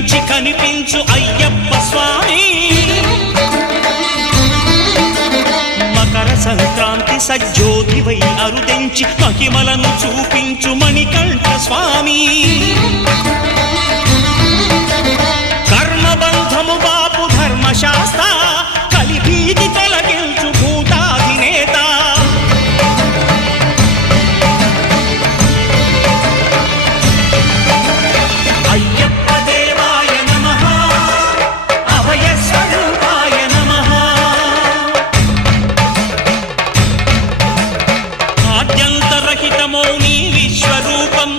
కనిపించి కనిపించు అయ్యప్ప స్వామి మకర సంక్రాంతి సజ్జోతివై అరుదెంచి మహిమలను చూపించు మణికంఠ స్వామి కర్మబంధము బాపు ధర్మశాస్త్ర కలిభీతి తొలగించు భూతాధినేత అయ్యప్ప దేవాయ నమః అభయ స్వరూపాయ నమః ఆద్యంతరహితమౌ నీ విశ్వరూపం